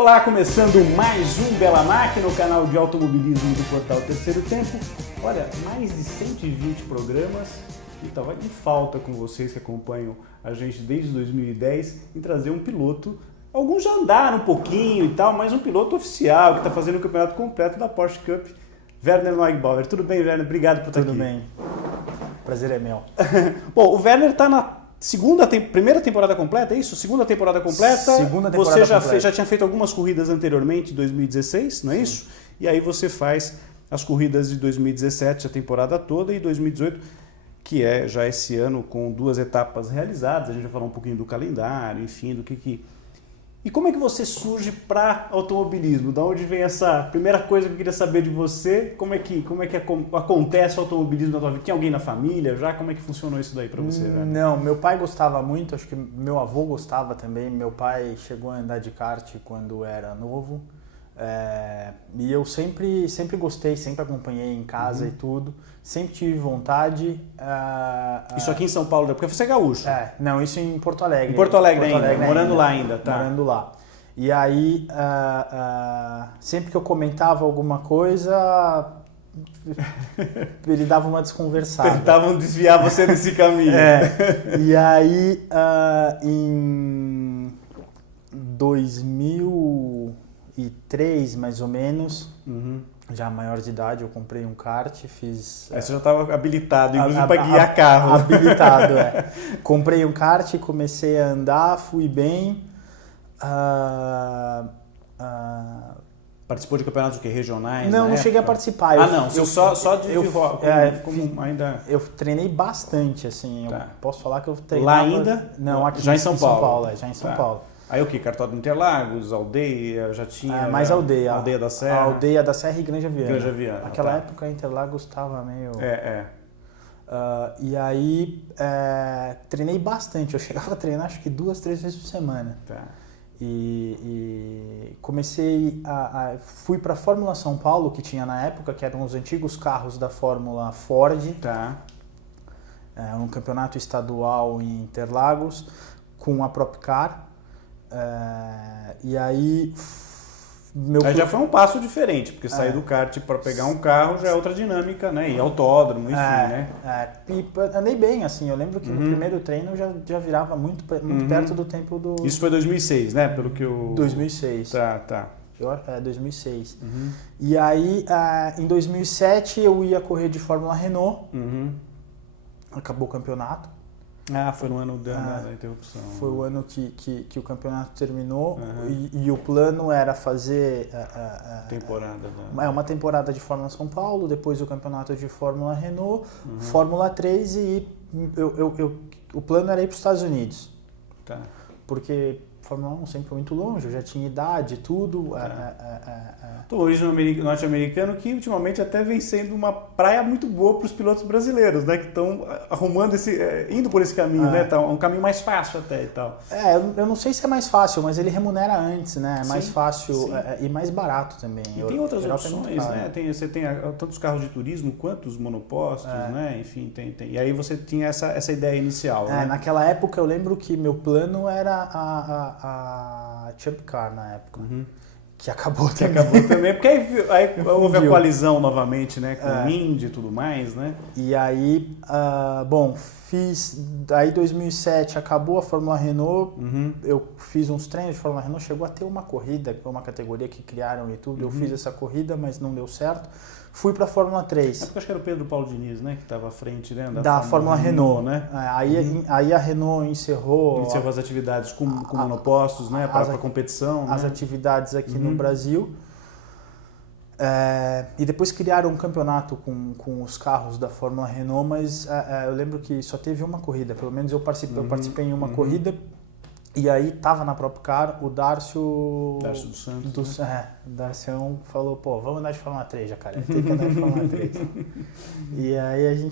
Olá, começando mais um Bela Máquina, o canal de automobilismo do portal Terceiro Tempo. Olha, mais de 120 programas e estava em falta com vocês que acompanham a gente desde 2010 em trazer um piloto. Alguns já andaram um pouquinho e tal, mas um piloto oficial que está fazendo o campeonato completo da Porsche Cup, Werner Neugebauer. Tudo bem, Werner? Obrigado por estar aqui. Tudo bem. Prazer é meu. Bom, o Werner está na primeira temporada completa, é isso? Segunda temporada completa. Segunda temporada Você completa. já tinha feito algumas corridas anteriormente, em 2016, não é isso? E aí você faz as corridas de 2017, a temporada toda, e 2018, que é já esse ano com 2 etapas realizadas. A gente vai falar um pouquinho do calendário, enfim, do que... E como é que você surge para automobilismo? Da onde vem essa primeira coisa que eu queria saber de você? Como é que acontece o automobilismo na tua vida? Tem alguém na família já? Como é que funcionou isso daí para você, velho? Não, meu pai gostava muito, acho que meu avô gostava também. Meu pai chegou a andar de kart quando era novo. E eu sempre gostei, sempre acompanhei em casa e tudo. Sempre tive vontade. Isso aqui em São Paulo, porque você é gaúcho. Não, isso em Porto Alegre. Em Porto Alegre ainda, morando lá ainda, tá? Morando lá. E aí, sempre que eu comentava alguma coisa, ele dava uma desconversada. Tentavam desviar você desse caminho. E aí, em 2003, mais ou menos, já maior de idade, eu comprei um kart, fiz... Aí você já estava habilitado, inclusive para guiar carro. Habilitado, Comprei um kart, comecei a andar, fui bem. Participou de campeonatos regionais? Não cheguei a participar. Só de rock, ainda... Eu treinei bastante, assim, eu posso falar que eu treinei... Lá ainda? Não, aqui já em São Paulo. Já em São Paulo. Aí o que? Cartódromo Interlagos, Aldeia, já tinha... mais Aldeia. Aldeia da Serra. A Aldeia da Serra e Granja Viana. Granja Viana. Naquela época Interlagos estava meio... E aí treinei bastante. Eu chegava a treinar acho que 2, 3 vezes por semana. E comecei fui para a Fórmula São Paulo, que tinha na época, que eram os antigos carros da Fórmula Ford. Um campeonato estadual em Interlagos com a Propcar. E aí... Aí já foi um passo diferente, porque sair do kart para pegar um carro já é outra dinâmica, né? E autódromo, enfim, né? E andei bem, assim, eu lembro que no primeiro treino já virava muito perto do tempo do... Isso foi 2006, né? Pelo que eu... 2006. Tá. 2006. E aí, em 2007, eu ia correr de Fórmula Renault. Acabou o campeonato. Foi no ano da interrupção. Foi o ano que o campeonato terminou e o plano era fazer uma temporada de Fórmula São Paulo, depois o campeonato de Fórmula Renault, Fórmula 3 e o plano era ir para os Estados Unidos. Porque Fórmula 1 sempre foi muito longe, eu já tinha idade e tudo. O turismo norte-americano que ultimamente até vem sendo uma praia muito boa para os pilotos brasileiros, né? Que estão arrumando indo por esse caminho, né? Tá um caminho mais fácil até e tal. Eu não sei se é mais fácil, mas ele remunera antes, né? É mais fácil e mais barato também. E tem outras opções, né? Você tem tanto os carros de turismo quanto os monopostos, né? Enfim, tem. E aí você tinha essa ideia inicial, né? Naquela época eu lembro que meu plano era a Champ Car na época. Que acabou também, porque aí houve a coalizão novamente, né, com o Indy e tudo mais, né? E aí, aí 2007 acabou a Fórmula Renault, eu fiz uns treinos de Fórmula Renault, chegou a ter uma corrida, uma categoria que criaram e tudo, eu fiz essa corrida, mas não deu certo. Fui para a Fórmula 3. Porque acho que era o Pedro Paulo Diniz, né, que estava à frente, né, da Fórmula Renault, né? Aí a Renault encerrou as atividades com monopostos, né, para a competição. As atividades aqui no Brasil. E depois criaram um campeonato com os carros da Fórmula Renault, mas eu lembro que só teve uma corrida, pelo menos eu participei em uma corrida. E aí tava na Propcar o Darcio dos Santos, né? O Darcião falou, vamos andar de Fórmula 3, Jacaré, tem que andar de Fórmula 3. E aí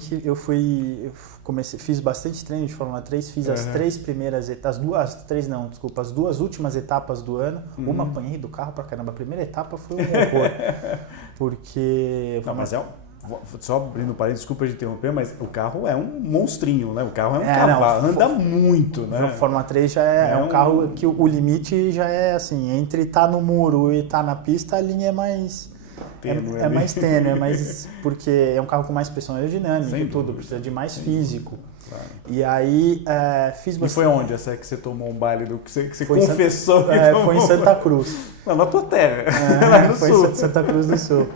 fiz bastante treino de Fórmula 3, fiz as 3 primeiras etapas, as 2 últimas etapas do ano, uma apanhei do carro pra caramba, a primeira etapa foi um horror, porque... Mas Só abrindo parênteses, desculpa de interromper, mas o carro é um monstrinho, né? O carro é um cavalo, anda muito, né? A Fórmula 3 já é um carro que o limite já é assim, entre estar no muro e estar na pista, a linha é mais tênue, mais tênue, porque é um carro com mais pressão aerodinâmica e tudo, precisa de mais físico. Claro. E aí fiz bastante... E foi onde essa que você tomou um baile do que você confessou? Foi em Santa Cruz. Não, na tua terra, lá no foi sul. Em Santa Cruz do Sul.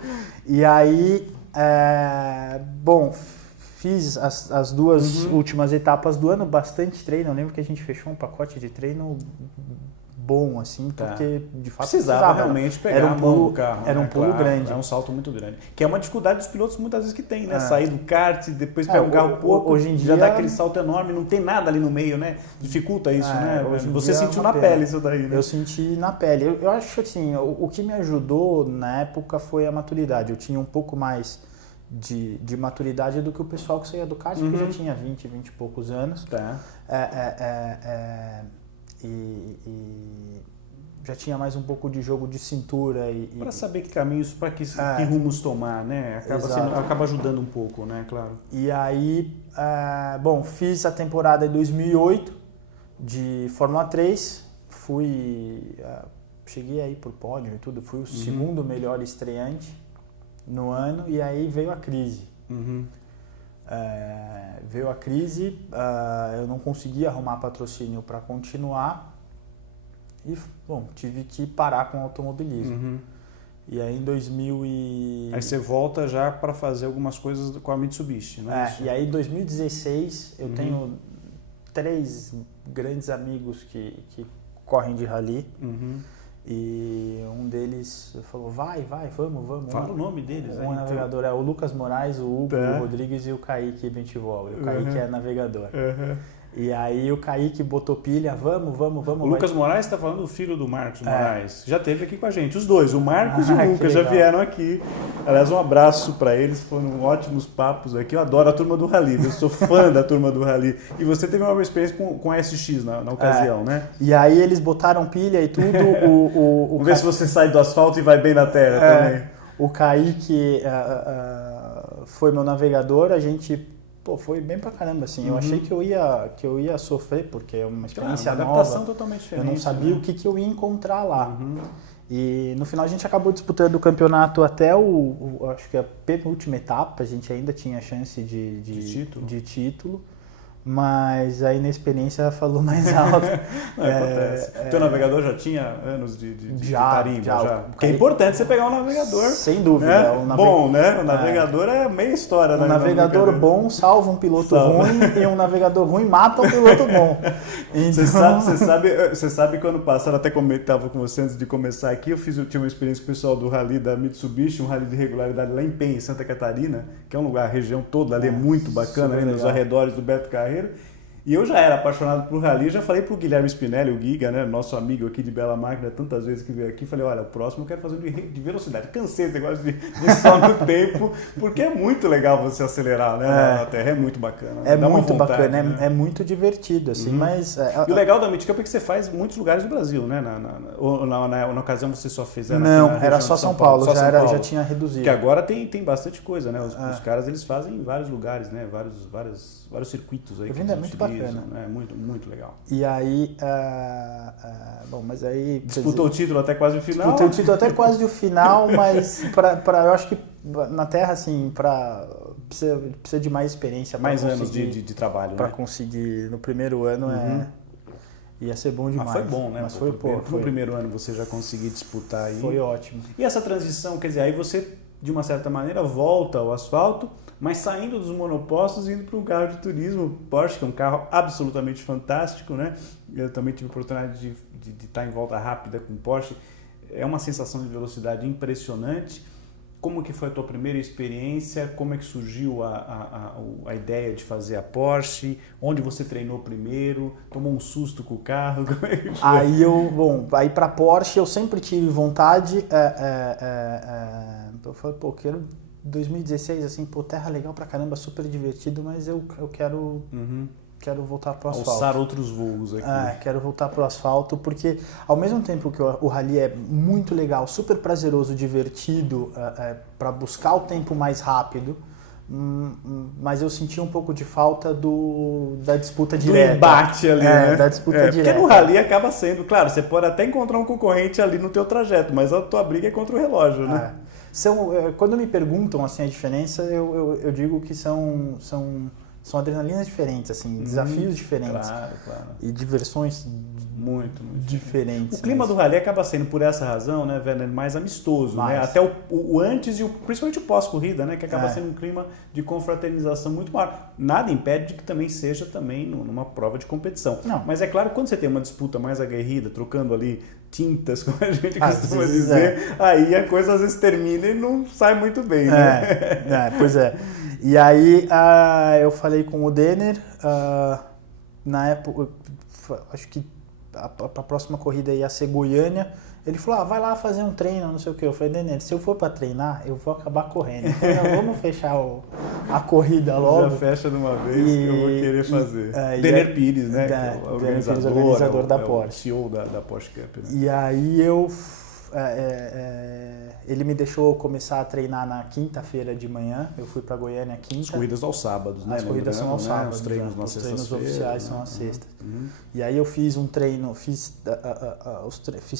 E aí, fiz as duas últimas etapas do ano, bastante treino. Eu lembro que a gente fechou um pacote de treino bom, assim, porque de fato precisava realmente pegar a mão do carro. Era um pulo grande. É um salto muito grande. Que é uma dificuldade dos pilotos muitas vezes que tem, né? Sair do kart, depois pegar um carro pouco, hoje em dia já dá aquele salto enorme, não tem nada ali no meio, né? Dificulta isso, né? Você sentiu na pele isso daí, né? Eu senti na pele. Eu acho que assim, o que me ajudou na época foi a maturidade. Eu tinha um pouco mais de maturidade do que o pessoal que saía do kart, que já tinha 20 e poucos anos. Tá. E já tinha mais um pouco de jogo de cintura. Para saber que caminhos, para que rumos tomar, né? Acaba ajudando um pouco, né? Claro. E aí, fiz a temporada em 2008 de Fórmula 3, cheguei aí pro pódio e tudo, fui o segundo melhor estreante no ano, e aí veio a crise. Veio a crise, eu não consegui arrumar patrocínio para continuar e, tive que parar com o automobilismo. E aí em 2000 Aí você volta já para fazer algumas coisas com a Mitsubishi, né? E aí em 2016 eu tenho 3 grandes amigos que correm de rally. E um deles falou, vamos. Fala o nome deles. O navegador é o Lucas Moraes, o Hugo Rodrigues e o Kaique Bentivol. O Kaique é navegador. E aí o Kaique botou pilha, vamos. O Lucas Moraes está falando do filho do Marcos Moraes. Já esteve aqui com a gente, os dois, o Marcos e o Lucas já vieram aqui. Aliás, um abraço para eles, foram ótimos papos aqui. Eu adoro a turma do Rally, eu sou fã da turma do Rally. E você teve uma experiência com a SX na ocasião, né? E aí eles botaram pilha e tudo. Vamos ver se você sai do asfalto e vai bem na terra também. O Kaique foi meu navegador, a gente... foi bem pra caramba, assim. Eu achei que eu ia sofrer, porque é uma experiência nova. Adaptação totalmente diferente. Eu não sabia o que eu ia encontrar lá. E no final a gente acabou disputando o campeonato até acho que a penúltima etapa, a gente ainda tinha chance de título. Mas a inexperiência falou mais alto. Acontece. Teu navegador já tinha anos de tarimba? Já. Porque é importante você pegar um navegador. Sem dúvida. Bom, né? O navegador é meia história. Um navegador bom salva um piloto ruim e um navegador ruim mata um piloto bom. Então... Você sabe que ano passado, até comentava com você antes de começar aqui, eu tinha uma experiência com o pessoal do Rally da Mitsubishi, um Rally de regularidade lá em Penha, em Santa Catarina, que é um lugar, a região toda ali é muito bacana, ali nos arredores do Beto Carreiro. E eu já era apaixonado por rally, já falei pro Guilherme Spinelli, o Giga, né, nosso amigo aqui de Bela Máquina, tantas vezes que veio aqui, falei, olha, o próximo eu quero fazer de velocidade. Cansei desse negócio de só no tempo, porque é muito legal você acelerar, né, na terra, é muito bacana. É muito bacana, né? É muito divertido, assim, mas... E o legal da Mid-Cup é que você faz em muitos lugares do Brasil, né? Na ocasião você só fez... Não, era só São Paulo, já tinha reduzido. Porque agora tem bastante coisa, né? Os caras, eles fazem em vários lugares, né? Vários circuitos aí. É muito bacana. É muito, muito legal. E aí, mas aí... Disputou o título até quase o final? Disputou o título até quase o final, mas eu acho que na Terra, assim, precisa de mais experiência. Mais anos de trabalho, para conseguir, no primeiro ano, ia ser bom demais. Mas foi bom, né? Mas foi. No primeiro ano você já conseguiu disputar aí. Foi ótimo. E essa transição, quer dizer, aí você, de uma certa maneira, volta ao asfalto, mas saindo dos monopostos e indo para um carro de turismo, Porsche, que é um carro absolutamente fantástico, né? Eu também tive a oportunidade de estar em volta rápida com Porsche. É uma sensação de velocidade impressionante. Como que foi a tua primeira experiência? Como é que surgiu a ideia de fazer a Porsche? Onde você treinou primeiro? Tomou um susto com o carro? Como é que foi? Aí para Porsche eu sempre tive vontade. Eu falei, quero 2016, assim, terra legal pra caramba, super divertido, mas eu quero voltar pro asfalto. Alçar outros voos aqui. Quero voltar pro asfalto, porque ao mesmo tempo que o rally é muito legal, super prazeroso, divertido, para buscar o tempo mais rápido, mas eu senti um pouco de falta da disputa direta. Do embate ali, né? Da disputa direta. Porque no rally acaba sendo, claro, você pode até encontrar um concorrente ali no teu trajeto, mas a tua briga é contra o relógio, né? Quando me perguntam assim, a diferença, eu digo que são adrenalinas diferentes, assim, desafios diferentes. Claro. E diversões muito diferentes. O clima do rally acaba sendo, por essa razão, né, Werner, mais amistoso, né? Até o antes e principalmente o pós-corrida, né, que acaba sendo um clima de confraternização muito maior. Nada impede de que também seja também numa prova de competição. Não. Mas é claro, quando você tem uma disputa mais aguerrida, trocando ali tintas, como a gente costuma dizer, aí a coisa às vezes termina e não sai muito bem, né? Pois é. E aí eu falei com o Denner, na época, acho que a próxima corrida ia ser Goiânia. Ele falou, vai lá fazer um treino, não sei o que. Eu falei, Denner, se eu for para treinar, eu vou acabar correndo. Eu falei, vamos fechar a corrida logo. Já fecha de uma vez que eu vou querer fazer. Denner Pires, né? Que é o organizador da Porsche. O CEO da Porsche Cup. Né? E aí ele me deixou começar a treinar na quinta-feira de manhã. Eu fui para Goiânia quinta. As corridas aos sábados, né? As corridas são aos sábados. Os treinos nas Os treinos oficiais são às sextas. Uhum. E aí eu fiz um treino, fiz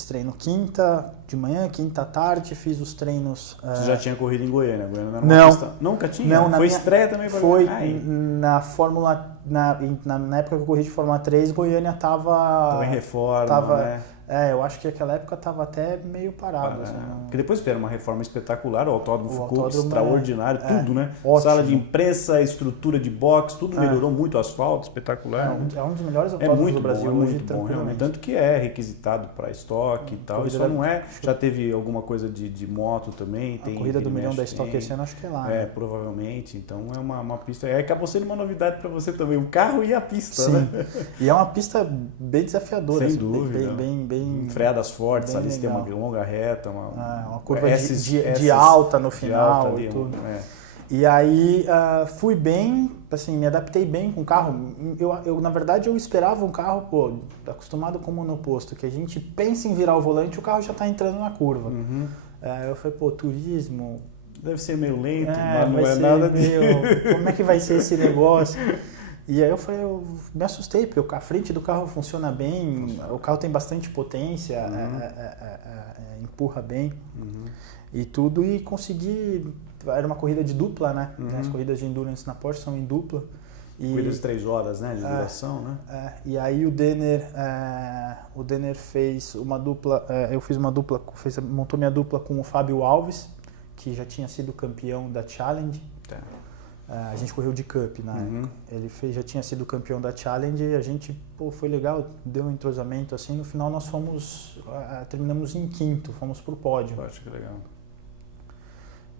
treino quinta de manhã, quinta à tarde, fiz os treinos... Você já tinha corrido em Goiânia? Não. Pista... Nunca tinha? Não, foi estreia também? Foi na Fórmula... Na época que eu corri de Fórmula 3, Goiânia estava em reforma, né? Eu acho que naquela época estava até meio parado. Assim, Porque depois fizeram uma reforma espetacular, o autódromo ficou extraordinário, tudo, né? Ótimo. Sala de imprensa, estrutura de box, tudo melhorou muito, asfalto, espetacular. É um dos melhores autódromos do Brasil hoje, muito bom, realmente. Tanto que é requisitado para estoque e tal. Isso não é. Já teve alguma coisa de moto também. A corrida do milhão da estoque esse ano acho que é lá. Provavelmente. Então é uma pista. Acabou sendo uma novidade para você também, o carro e a pista, Sim. né? E é uma pista bem desafiadora. Sem dúvida. Bem freadas fortes, ali legal. você tem uma longa reta, uma curva de alta no final ali, e tudo. E aí fui bem, assim, me adaptei bem com o carro. Eu na verdade, eu esperava um carro, acostumado com o monoposto, que a gente pensa em virar o volante, o carro já está entrando na curva. Uhum. Eu falei, turismo... Deve ser meio lento, mas não é nada Como é que vai ser esse negócio? E aí eu me assustei, porque a frente do carro funciona bem, o carro tem bastante potência, empurra bem e tudo, e consegui... Era uma corrida de dupla, né? As corridas de endurance na Porsche são em dupla. Corridas de 3 horas, né? De duração, né? E aí o Denner fez uma dupla, eu fiz uma dupla, montou minha dupla com o Fábio Alves, que já tinha sido campeão da Challenge. A gente correu de Cup na época. Ele já tinha sido campeão da Challenge e a gente, foi legal, deu um entrosamento assim. No final nós terminamos em quinto, fomos pro pódio. Acho que legal.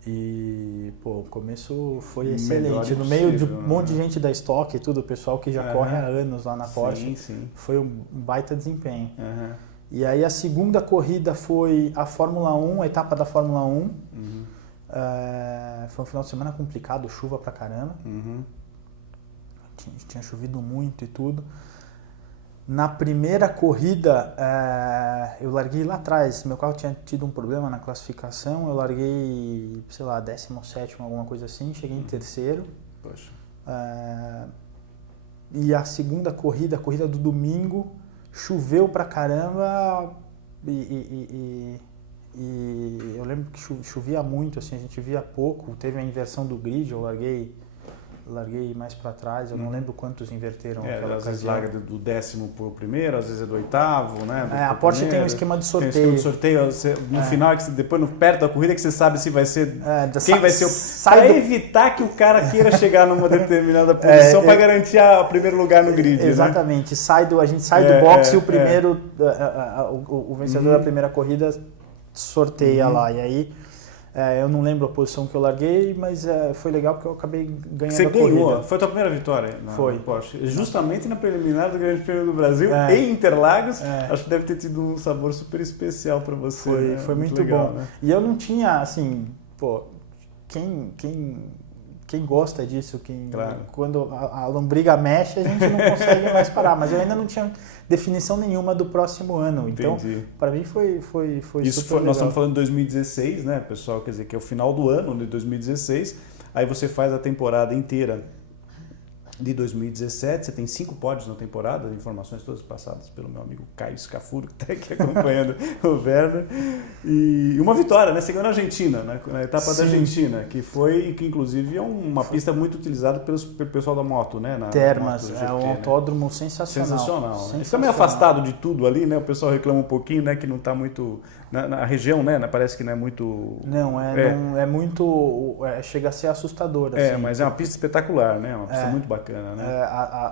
E, o começo foi excelente. No meio de um monte de gente da estoque e tudo, o pessoal que já corre há anos lá na Porsche, foi um baita desempenho. E aí a segunda corrida foi a Fórmula 1, a etapa da Fórmula 1. Foi um final de semana complicado, chuva pra caramba. Tinha chovido muito e tudo. Na primeira corrida, eu larguei lá atrás. Meu carro tinha tido um problema na classificação. Eu larguei, 17º, alguma coisa assim. Cheguei em terceiro. Poxa. E a segunda corrida, a corrida do domingo, choveu pra caramba. E eu lembro que chovia muito, assim, a gente via pouco. Teve a inversão do grid, eu larguei mais para trás, eu não lembro quantos inverteram aquela às vezes ocasião. larga do 10º pro primeiro, às vezes é do 8º, né? A Porsche tem um esquema de sorteio. Tem um esquema de sorteio, no final, depois perto da corrida, que você sabe se vai ser... quem vai ser o... Para evitar que o cara queira chegar numa determinada posição para garantir o primeiro lugar no grid, exatamente, né? A gente sai do box e o primeiro, o vencedor da primeira corrida sorteia lá, e aí... eu não lembro a posição que eu larguei, mas foi legal porque eu acabei ganhando a corrida. Você ganhou? Foi a tua primeira vitória na Porsche? Justamente na preliminar do Grande Prêmio do Brasil, em Interlagos. Acho que deve ter tido um sabor super especial para você. Foi muito legal, bom. Né? E eu não tinha, assim, quem quem gosta disso, quando a lombriga mexe, a gente não consegue mais parar. Mas eu ainda não tinha definição nenhuma do próximo ano. Então, para mim foi isso super legal. Nós estamos falando de 2016, né, pessoal? Quer dizer, que é o final do ano de 2016. Aí você faz a temporada inteira de 2017, você tem 5 pódios na temporada, informações todas passadas pelo meu amigo Caio Scafuro, que está aqui acompanhando o Werner, e uma vitória, né? Você ganhou na Argentina, na etapa da Argentina, que inclusive é uma pista muito utilizada pelo pessoal da moto, né? Termas, é um autódromo sensacional. Né? Fica meio afastado de tudo ali, né? O pessoal reclama um pouquinho, né? Que não está muito... Na região, né? Parece que não é muito... Não é muito... chega a ser assustador. Assim. Mas é uma pista espetacular, né? Uma pista muito bacana, né?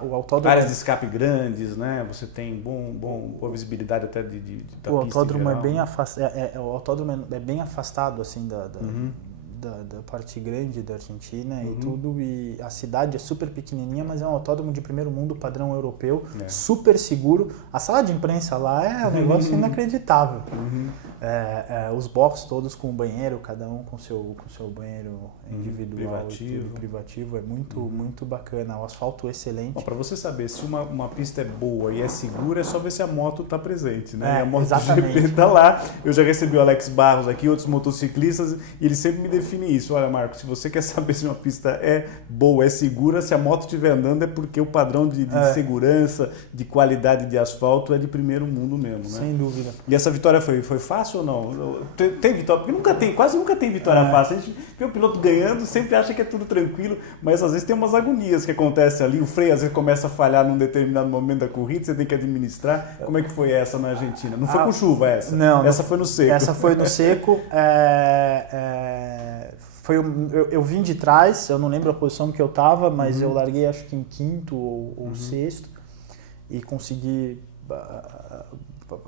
O autódromo... Áreas de escape grandes, né? Você tem boa visibilidade até da pista. O autódromo é bem afastado. O autódromo é bem afastado, assim, da parte grande da Argentina e tudo, e a cidade é super pequenininha, mas é um autódromo de primeiro mundo, padrão europeu, super seguro. A sala de imprensa lá é um negócio inacreditável. Os boxes todos com banheiro, cada um com seu banheiro individual, privativo, é muito bacana. O asfalto excelente. Para você saber se uma pista é boa e é segura, é só ver se a moto está presente, né? E a moto exatamente. GP está lá. Eu já recebi o Alex Barros aqui, outros motociclistas, e ele sempre me define isso. Olha, Marco, se você quer saber se uma pista é boa, é segura, se a moto estiver andando é porque o padrão de segurança, de qualidade de asfalto é de primeiro mundo mesmo, né? Sem dúvida. E essa vitória foi fácil ou não? Tem vitória? Porque quase nunca tem vitória fácil. A gente vê o piloto ganhando, sempre acha que é tudo tranquilo, mas às vezes tem umas agonias que acontecem ali. O freio às vezes começa a falhar num determinado momento da corrida, você tem que administrar. Como é que foi essa na Argentina? Não foi com chuva essa? Não. Essa foi no seco. Essa foi no seco. Eu vim de trás, eu não lembro a posição que eu estava, mas eu larguei acho que em quinto ou sexto e consegui...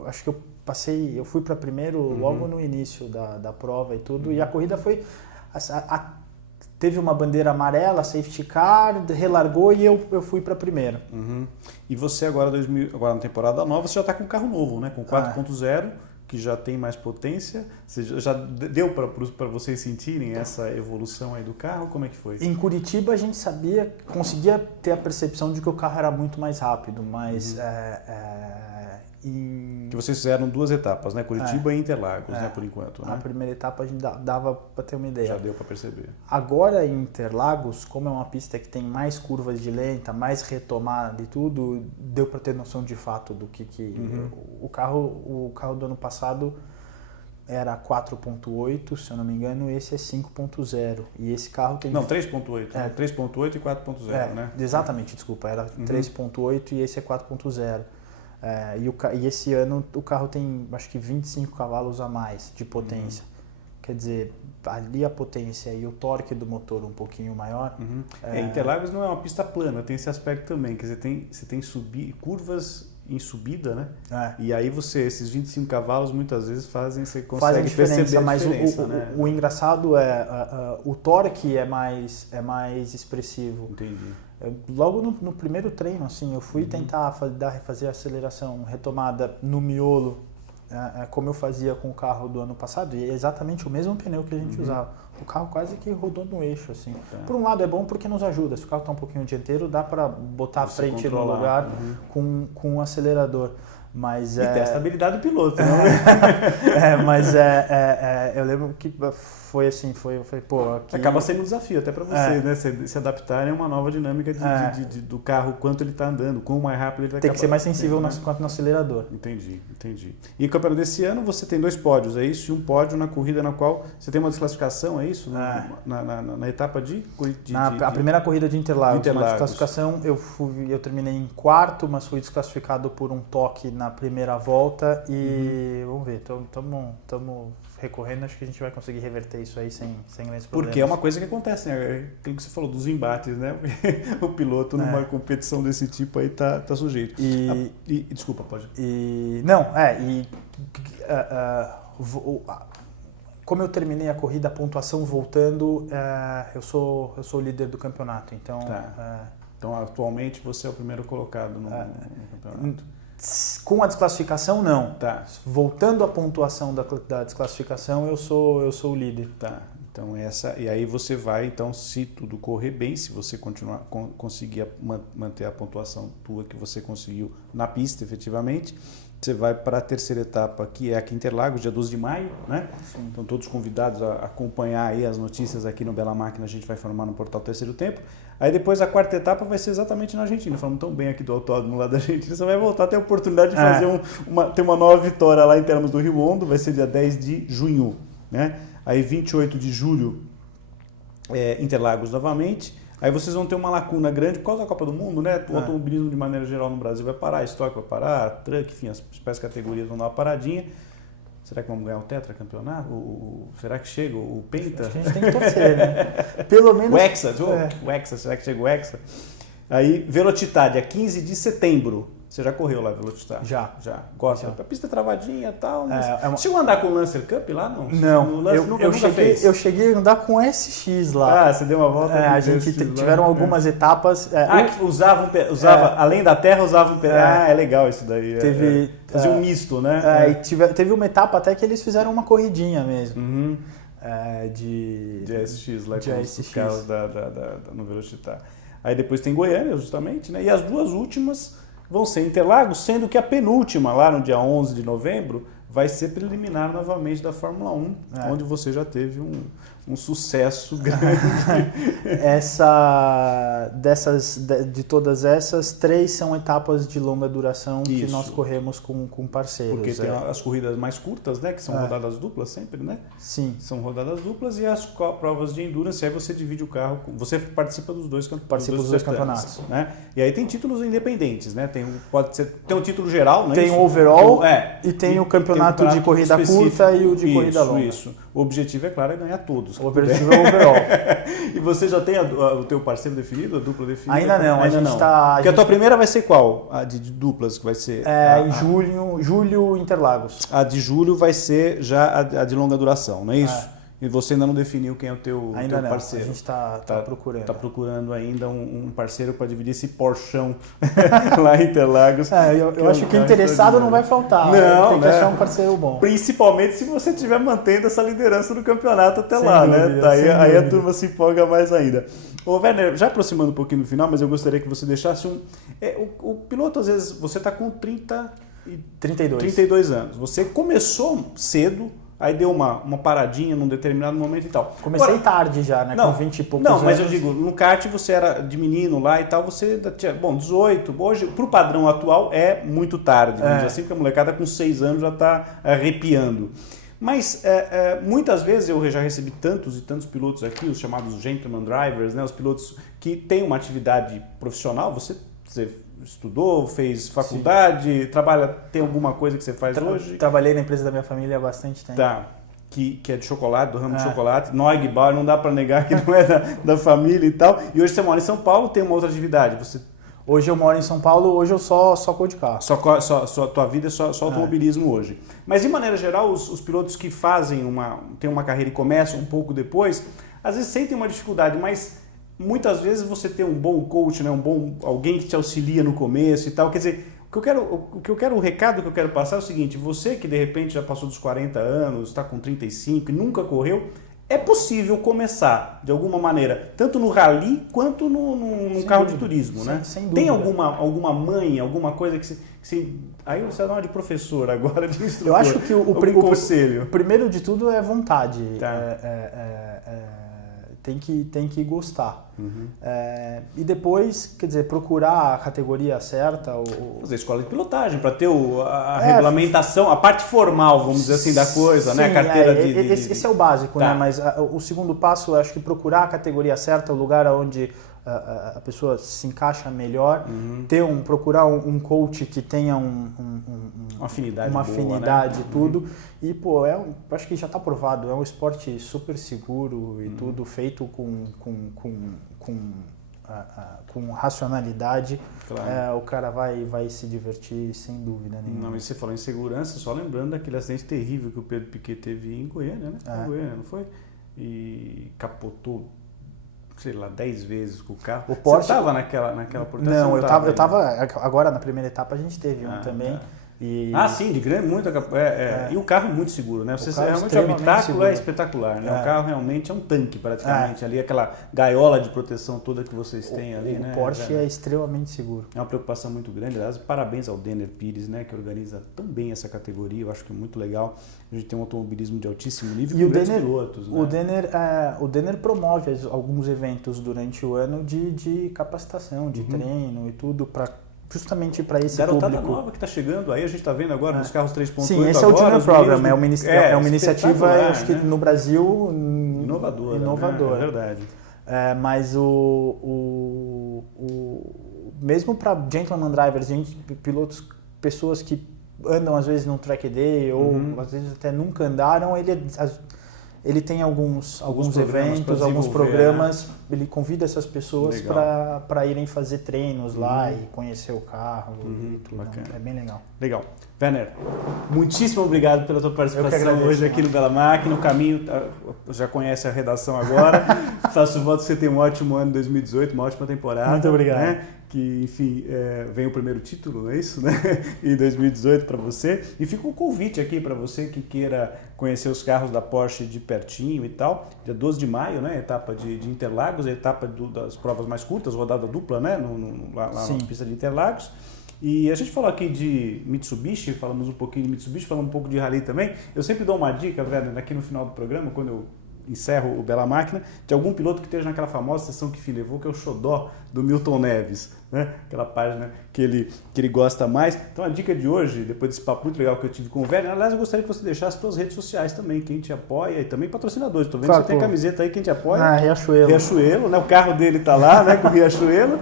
Acho que eu fui para primeiro logo no início da prova e tudo, e a corrida foi... Teve uma bandeira amarela, safety car, relargou e eu fui para primeiro. E você agora na temporada nova, você já está com um carro novo, né? Com 4.0, que já tem mais potência. Você já deu para vocês sentirem essa evolução aí do carro? Como é que foi? Em Curitiba a gente conseguia ter a percepção de que o carro era muito mais rápido, mas... Que vocês fizeram 2 etapas, né? Curitiba e Interlagos, né? Por enquanto. Né? A primeira etapa a gente dava para ter uma ideia. Já deu para perceber. Agora em Interlagos, como é uma pista que tem mais curvas de lenta, mais retomada e tudo, deu para ter noção de fato do que o carro do ano passado era 4.8, se eu não me engano, esse é 5.0. E esse carro tem... Não, 3.8. 3.8 e 4.0, né? Exatamente, desculpa. Era 3.8 e esse é 4.0. E esse ano o carro tem, acho que 25 cavalos a mais de potência. Quer dizer, ali a potência e o torque do motor um pouquinho maior. Interlagos não é uma pista plana, tem esse aspecto também. Quer dizer, você tem curvas em subida, né? E aí esses 25 cavalos muitas vezes você consegue perceber a diferença. Mas o engraçado o torque é mais expressivo. Entendi. Logo no primeiro treino, assim, eu fui tentar fazer a aceleração retomada no miolo, como eu fazia com o carro do ano passado, e é exatamente o mesmo pneu que a gente usava. O carro quase que rodou no eixo, assim. Por um lado é bom porque nos ajuda. Se o carro está um pouquinho dianteiro, dá para botar a frente no lugar com o acelerador. Mas e testa a habilidade do piloto, né? Eu lembro que foi assim, pô... Aqui... Acaba sendo um desafio até para vocês, né? Se adaptarem a uma nova dinâmica do carro, quanto ele está andando, quão mais rápido ele vai. Tem que ser mais sensível no acelerador. Entendi. E o campeonato desse ano, você tem 2 pódios, é isso? E um pódio na corrida na qual você tem uma desclassificação, é isso? Na etapa a primeira corrida de Interlagos. Na desclassificação, eu terminei em quarto, mas fui desclassificado por um toque na primeira volta e vamos ver, estamos recorrendo, acho que a gente vai conseguir reverter isso aí sem grandes problemas. Porque é uma coisa que acontece, né? Aquilo que você falou dos embates, né? O piloto numa competição desse tipo aí tá sujeito. Desculpa, pode. Como eu terminei a corrida, a pontuação voltando, eu sou o líder do campeonato, então... Então, atualmente, você é o primeiro colocado no campeonato. Com a desclassificação, não. Voltando à pontuação da desclassificação, eu sou o líder. Então e aí você vai, então, se tudo correr bem, se você conseguir manter a pontuação tua que você conseguiu na pista, efetivamente, você vai para a terceira etapa, que é aqui em Interlagos, dia 12 de maio, né? Sim. Então todos convidados a acompanhar aí as notícias aqui no Bela Máquina, a gente vai informar no portal Terceiro Tempo. Aí depois a quarta etapa vai ser exatamente na Argentina. Falamos tão bem aqui do autódromo lá da Argentina, você vai voltar a ter a oportunidade de fazer ter uma nova vitória lá em termos do Rio Hondo, vai ser dia 10 de junho, né? Aí 28 de julho, Interlagos novamente. Aí vocês vão ter uma lacuna grande por causa da Copa do Mundo, né? O automobilismo de maneira geral no Brasil vai parar, a Stock vai parar, a Truck, enfim, as principais categorias vão dar uma paradinha. Será que vamos ganhar o tetracampeonato? Será que chega o Penta? Acho que a gente tem que torcer, né? Pelo menos... O Hexa, o Hexa, será que chega o Hexa? Aí, Velocitar, dia 15 de setembro. Você já correu lá, Velocitar? Já. Gosta? A pista é travadinha e tal. Mas... Chegou a andar com o Lancer Cup lá? Não. Eu cheguei a andar com o SX lá. Ah, você deu uma volta? A gente tiveram algumas etapas... que usava além da terra, usavam... é legal isso daí. Fazia um misto, né? Teve uma etapa até que eles fizeram uma corridinha mesmo. Uhum. De SX lá com os carros no Velocitar. Aí depois tem Goiânia, justamente, né? E as duas últimas vão ser Interlagos, sendo que a penúltima, lá no dia 11 de novembro, vai ser preliminar novamente da Fórmula 1, onde você já teve um sucesso grande. De todas essas, 3 são etapas de longa duração que nós corremos com parceiros. Porque tem as corridas mais curtas, né? Que são rodadas duplas sempre, né? Sim. São rodadas duplas e as provas de endurance, aí você divide o carro, você participa dos dois campeonatos. Né? E aí tem títulos independentes, né? Tem um título geral, né? Tem o overall e tem o campeonato de corrida curta e o de corrida longa. Isso. O objetivo, é claro, é ganhar todos. O objetivo é o overall. E você já tem o teu parceiro definido, a dupla definida? Ainda não. Porque a tua primeira vai ser qual? A de duplas que vai ser? Em julho, Interlagos. A de julho vai ser já a de longa duração, não é isso? E você ainda não definiu quem é o teu parceiro? A gente está procurando. Está procurando ainda um parceiro para dividir esse Porchão lá em Interlagos. Eu acho que interessado não vai faltar. Não, tem que achar um parceiro bom. Principalmente se você estiver mantendo essa liderança do campeonato até lá, né? Aí a turma se empolga mais ainda. Ô, Werner, já aproximando um pouquinho do final, mas eu gostaria que você deixasse o piloto, às vezes, você está com 32 anos. Você começou cedo, aí deu uma paradinha num determinado momento e tal. Comecei tarde já, né? Com 20 e poucos anos. Não, mas eu digo, no kart você era de menino lá e tal, você tinha, 18. Hoje, pro padrão atual, é muito tarde. Vamos dizer assim, porque a molecada com 6 anos já está arrepiando. Mas muitas vezes eu já recebi tantos e tantos pilotos aqui, os chamados gentleman drivers, né? Os pilotos que têm uma atividade profissional. Você estudou, fez faculdade, tem alguma coisa que você faz hoje? Trabalhei na empresa da minha família há bastante tempo. Tá, que é de chocolate, do ramo de chocolate, Neugbauer, não dá para negar que não é da família e tal. E hoje você mora em São Paulo, tem uma outra atividade? Hoje eu moro em São Paulo, hoje eu só corro de carro. Tua vida é só automobilismo hoje. Mas de maneira geral, os pilotos que têm uma carreira e começam um pouco depois, às vezes sentem uma dificuldade, mas muitas vezes você tem um bom coach, né, alguém que te auxilia no começo e tal. Quer dizer, o recado que eu quero passar é o seguinte: você que de repente já passou dos 40 anos, está com 35 e nunca correu, é possível começar de alguma maneira, tanto no rally quanto no carro de turismo, né? Sem dúvida. Tem alguma manha, alguma coisa que você... Aí você dá uma de professor agora, de instrutor. Eu acho que o conselho. O primeiro de tudo é vontade. Tá. Tem que gostar. Uhum. E depois, quer dizer, procurar a categoria certa. Fazer escola de pilotagem, para ter a regulamentação, a parte formal, vamos dizer assim, da coisa, sim, né? A carteira esse é o básico, né? Mas o segundo passo, eu acho que procurar a categoria certa, o lugar onde a pessoa se encaixa melhor, procurar um coach que tenha uma afinidade, né? tudo. E, acho que já está provado, é um esporte super seguro e tudo feito com racionalidade. Claro. O cara vai se divertir sem dúvida nenhuma. Não, e você falou em segurança, só lembrando daquele acidente terrível que o Pedro Piquet teve em Goiânia, né? Em Goiânia, não foi? E capotou, sei lá, 10 vezes com o carro. O Porsche... Você estava naquela oportunidade? Não, eu estava agora na primeira etapa a gente teve um também. Sim, de grande, muito. E o carro muito seguro, né? Realmente o habitáculo seguro. É espetacular, né? O carro realmente é um tanque, praticamente. Ali, aquela gaiola de proteção toda que vocês têm ali, né? O Porsche é extremamente seguro. É uma preocupação muito grande. Aliás, parabéns ao Denner Pires, né? Que organiza tão bem essa categoria. Eu acho que é muito legal. A gente tem um automobilismo de altíssimo nível e grandes pilotos, né? O Denner promove alguns eventos durante o ano de capacitação, de treino e tudo, justamente para esse garotada público. Nova que está chegando aí, a gente está vendo agora nos carros 3.8. Sim, esse agora, é o Junior Program, é uma iniciativa, acho que né? no Brasil, inovadora. Né? É verdade. Mas mesmo para gentleman drivers, pilotos, pessoas que andam às vezes num track day ou às vezes até nunca andaram, ele tem alguns eventos, alguns programas, né? Ele convida essas pessoas para irem fazer treinos lá e conhecer o carro e tudo. Bacana. É bem legal. Legal. Werner, muitíssimo obrigado pela tua participação agradeço, hoje aqui no Bela Máquina. No caminho, já conhece a redação agora. Faço voto que você tenha um ótimo ano 2018, uma ótima temporada. Muito obrigado. Né? Que, enfim, vem o primeiro título, não é isso? Né? Em 2018 para você. E fica um convite aqui para você que queira conhecer os carros da Porsche de pertinho e tal. Dia 12 de maio, né? Etapa de Interlagos, a etapa das provas mais curtas, rodada dupla, né? Lá na pista de Interlagos. E a gente falou aqui de Mitsubishi, falamos um pouquinho de Mitsubishi, falamos um pouco de Rally também. Eu sempre dou uma dica, Werner, aqui no final do programa, quando eu encerro o Bela Máquina, de algum piloto que esteja naquela famosa sessão que Fih levou, que é o xodó do Milton Neves, né? Aquela página que ele gosta mais. Então a dica de hoje, depois desse papo muito legal que eu tive com o Werner, aliás, eu gostaria que você deixasse as suas redes sociais também, quem te apoia e também patrocinadores. Estou vendo que você tem camiseta aí, quem te apoia. Riachuelo. Riachuelo, né? O carro dele está lá, né? Com o Riachuelo.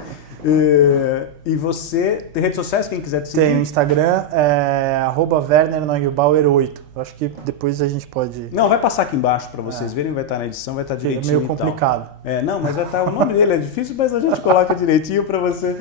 E você tem redes sociais, quem quiser te seguir? Tem o Instagram, @WernerNeugebauer8. Eu acho que depois a gente pode... Não, vai passar aqui embaixo para vocês verem, vai estar na edição, vai estar direitinho. É meio complicado. Não, mas vai estar, o nome dele é difícil, mas a gente coloca direitinho para você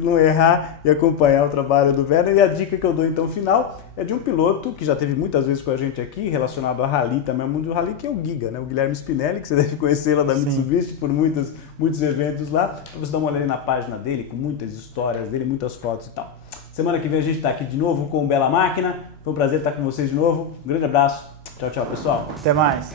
não errar e acompanhar o trabalho do Werner. E a dica que eu dou então final é de um piloto que já teve muitas vezes com a gente aqui, relacionado a Rally, também ao mundo do Rally, que é o Giga, né? O Guilherme Spinelli, que você deve conhecer lá da Mitsubishi por muitos eventos lá. Para você dar uma olhada na página dele, com muitas histórias dele, muitas fotos e tal. Semana que vem a gente está aqui de novo com o Bela Máquina. Foi um prazer estar com vocês de novo. Um grande abraço. Tchau, tchau, pessoal. Até mais.